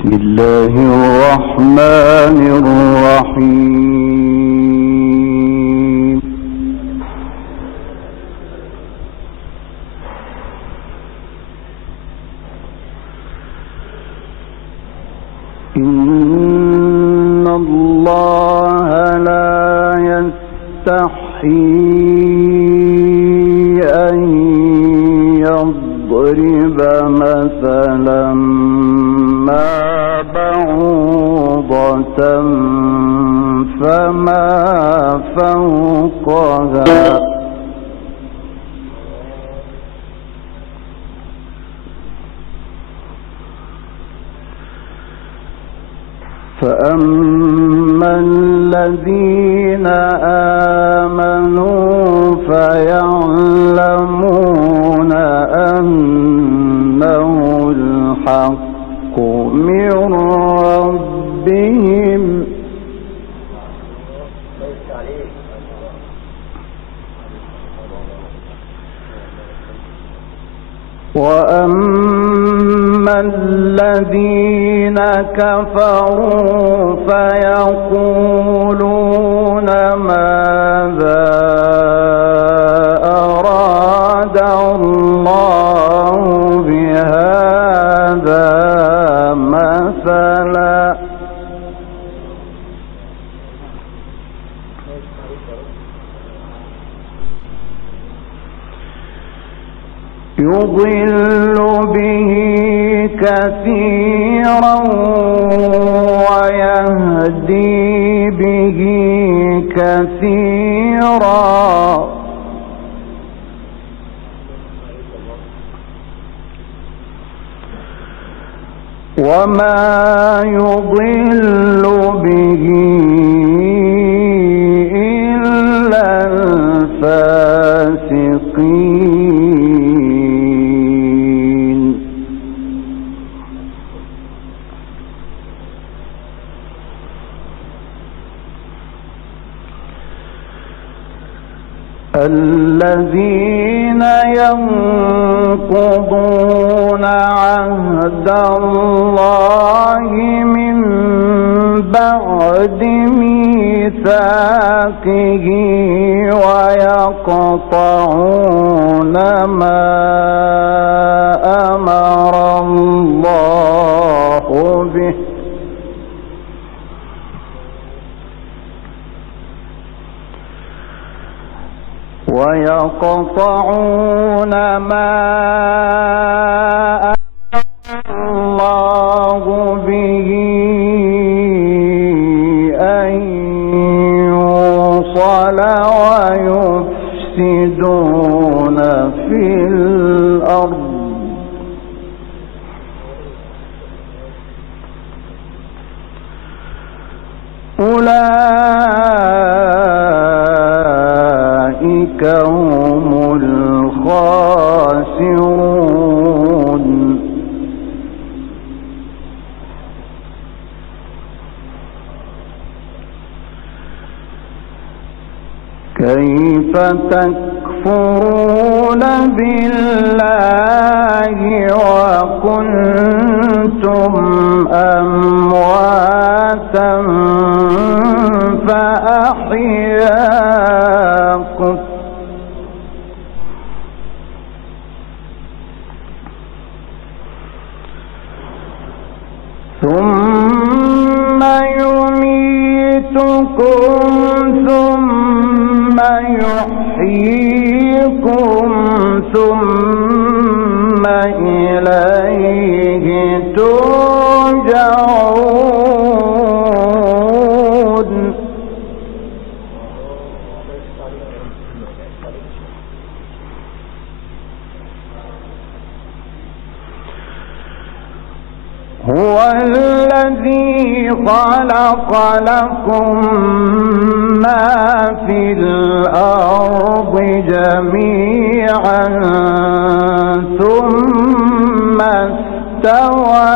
بسم الله الرحمن الرحيم. إن الله لا يستحيي أن يضرب مثلا ما بعوضة فما فوقها فأما الذين آمنوا فيعلمون أنه الحق من ربهم وأما الذين كفروا فيقولون ماذا أراد الله بهذا مثلا يضل به كثيرا ويهدي به كثيرا وما يضل به إلا الفاسقين. الذين ينقضون عهد الله من بعد ميثاقه ويقطعون ما أمر الله به ويقطعون ما أمر الله به أن يوصل ويفسدون في الأرض أولئك هم الخاسرون. كيف تكفرون بالله وكنتم أمواتا فأحياكم ثم يميتكم ثم يحييكم ثم إليه ترجعون. هو الذي خلق لكم ما في الأرض جميعا ثم استوى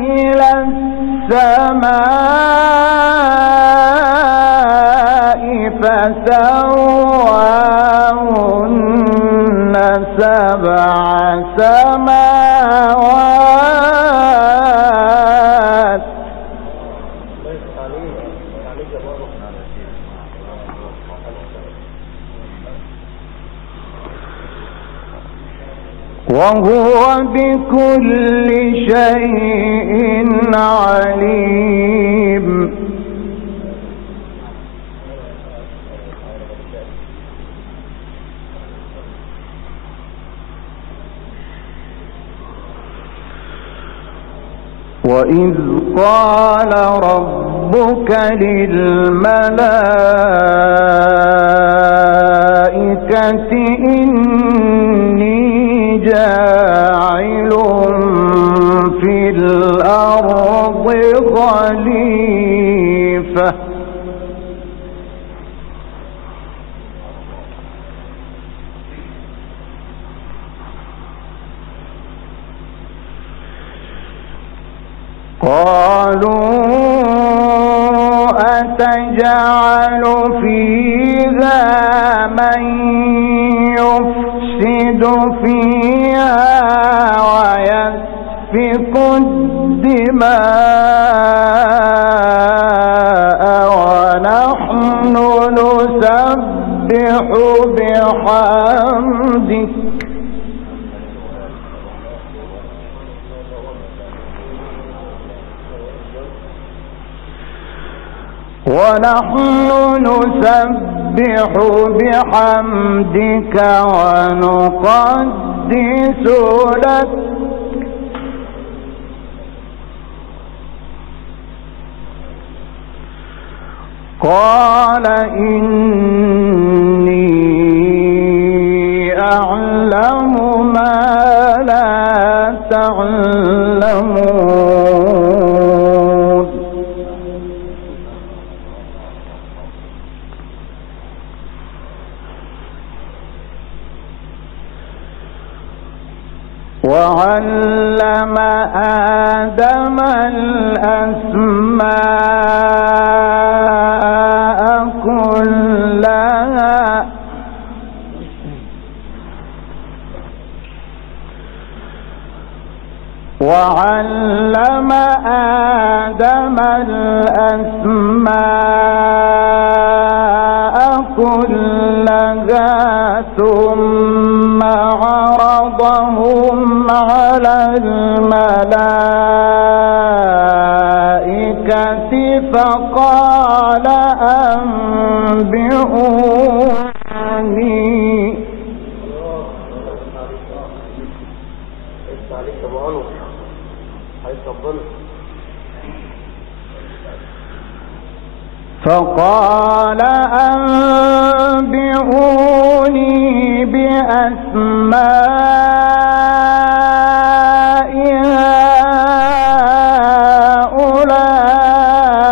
إلى فسواهن سبع سماوات وهو بكل شيء عليم وإذ قال ربك للملائكة إني جاعل في الأرض خليفة قالوا أتجعل فيها من يفسد فيها ويسفك الدماء ونحن نسبح بحمدك ونقدس لك قال إني أعلم ما لا تعلمون وعلم آدم الأسماء كلها ثم عرضهم على الملائكة فقال أنبئوني بأسماء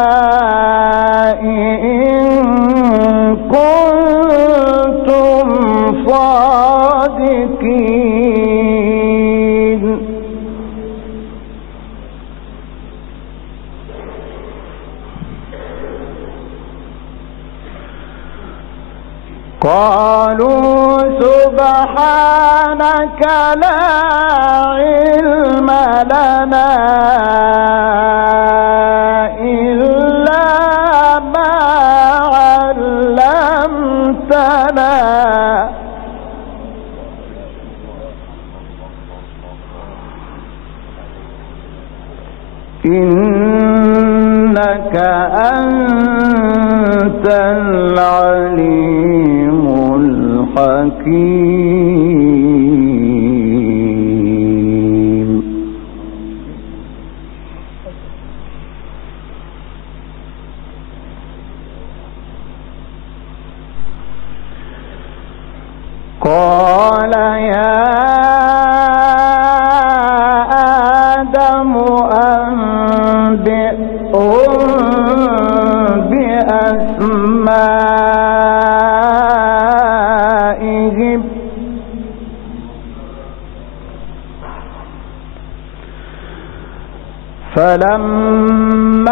هؤلاء إن كنتم صادقين قالوا سبحانك لا علم لنا إلا ما علمتنا إنك أنت العليم الحكيم قال يا آدم أنبئهم بأسمائهم فلما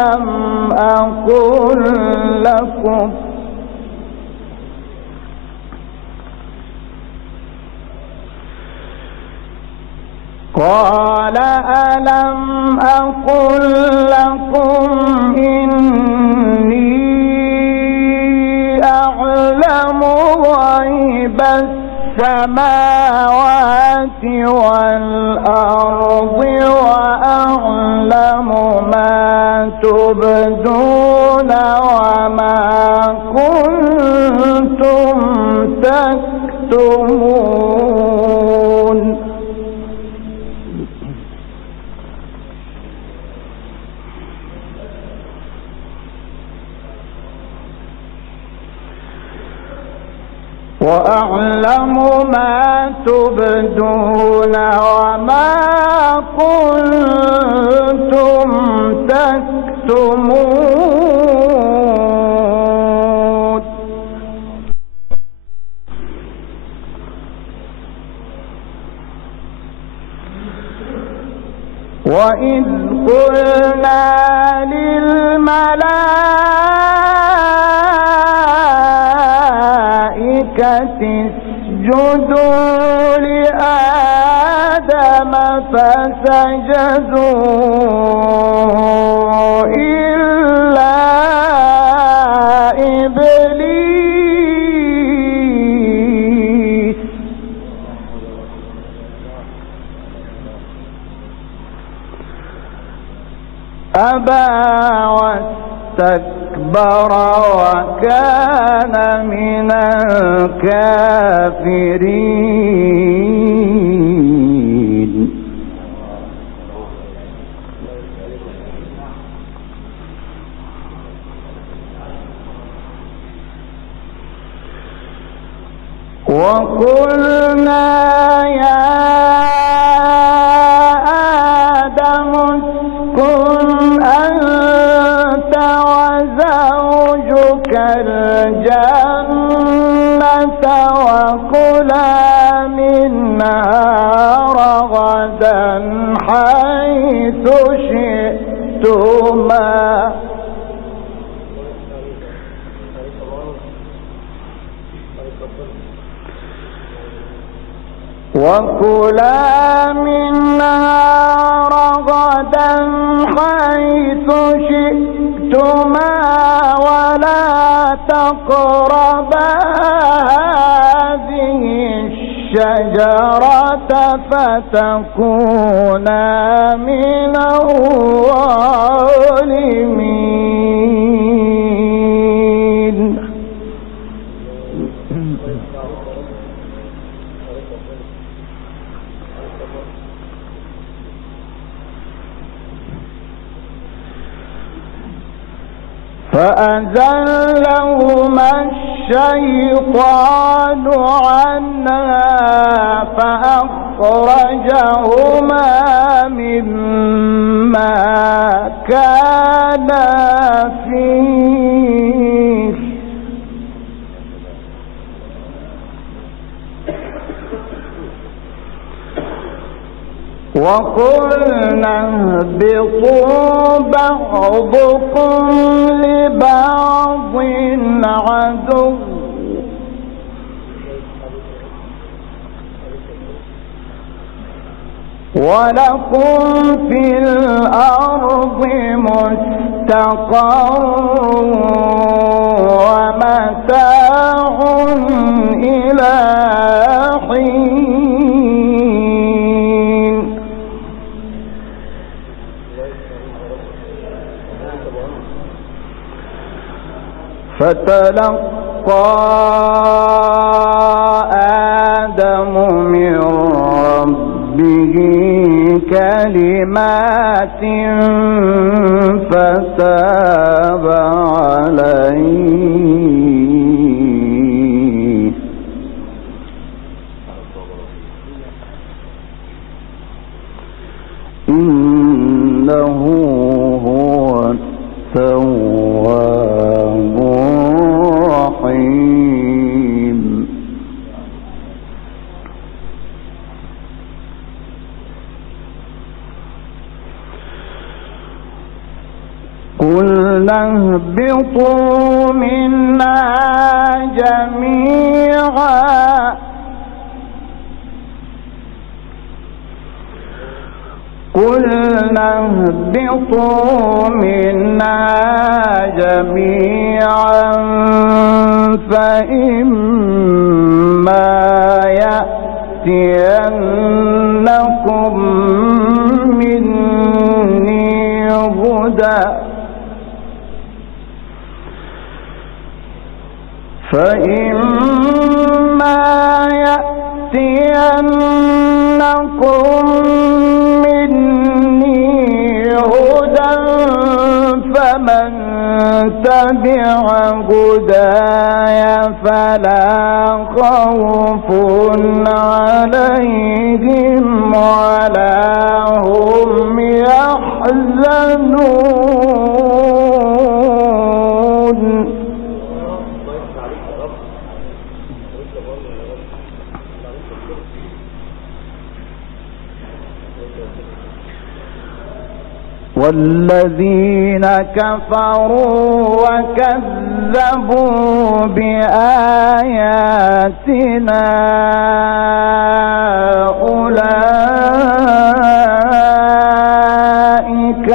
ألم أقل لكم قال ألم أقل لكم إني أعلم غيب السماوات والأرض وأعلم ما تبدون وما كنتم تكتمون وأعلم ما تبدون وما كنتم تكتمون وإذ قلنا للملائكة اسجدوا لآدم فسجدوا إلا إبليس أبى واستكبر وكان من الكافرين وقلنا يا آدم اسكن أنت وزوجك الجنة وكلا منها رغدا حيث شئتما وكلا منها رغدا حيث شئتما ولا تقربا هذه الشجرة فتكونا من الظالمين فأزلهما الشيطان عنها فأخرجهما مما كانا فيه وقلنا اهبطوا بعضكم لبعض عدو ولكم في الأرض مستقر ومتاع إلى حين فتلقى آدم من ربه كلمات فتاب عليه إنه هو التواب الرحيم قل قلنا اهبطوا منها جميعا فإما يأتينكم مني هدى فمن تبع هداي فلا خوف عليهم ولا هم يحزنون. والذين كفروا وكذبوا بآياتنا أولئك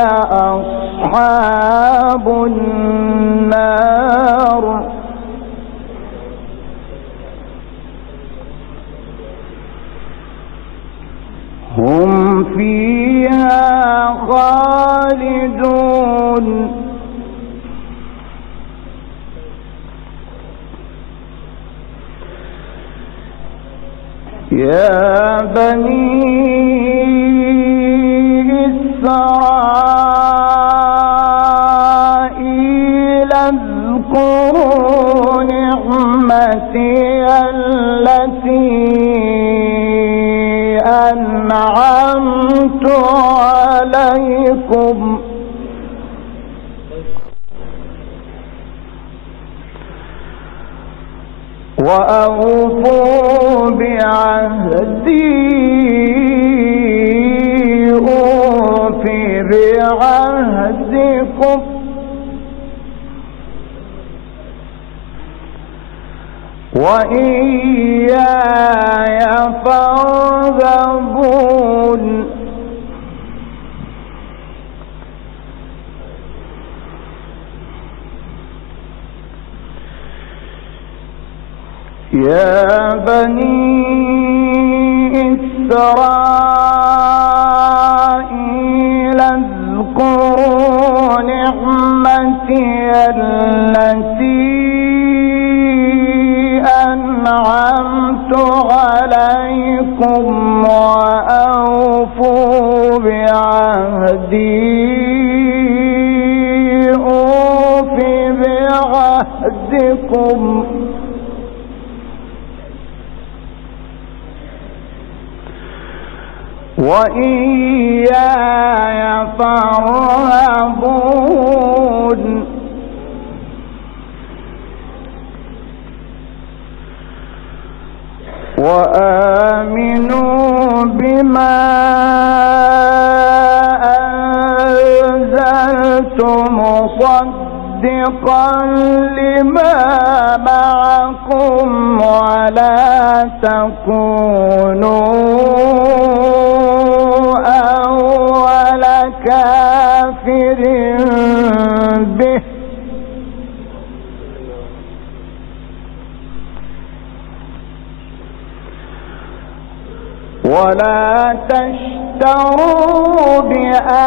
أصحاب النار هم فيها خالدون. يا بني إسرائيل اذكروا نعمتي التي أنعمت عليكم وأوفوا بعهدي أوف بعهدكم وإياي فارهبون. يا بني إسرائيل اذكروا نعمتي التي أنعمت عليكم وأوفوا بعهدي أوف بعهدكم وإياي فارهبون. وآمنوا بما أنزلت مصدقا لما معكم ولا تكونوا أول كافر به ولا تشتروا بآياتي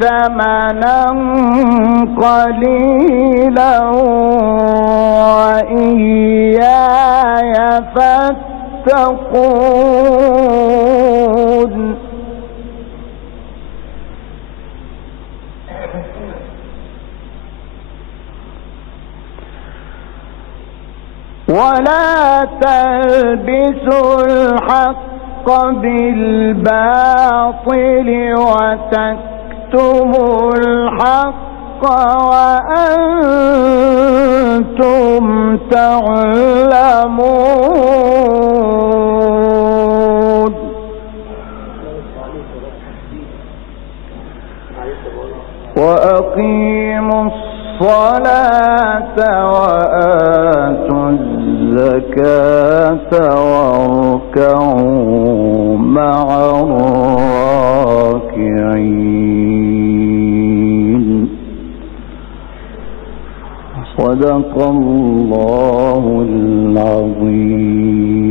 ثمنا قليلا وإياي فاتقون. ولا تلبسوا الحق بالباطل وتكتموا الحق وأنتم تعلمون. وأقيموا الصلاة وآتوا الزكاة واركعوا مع الراكعين. صدق الله العظيم.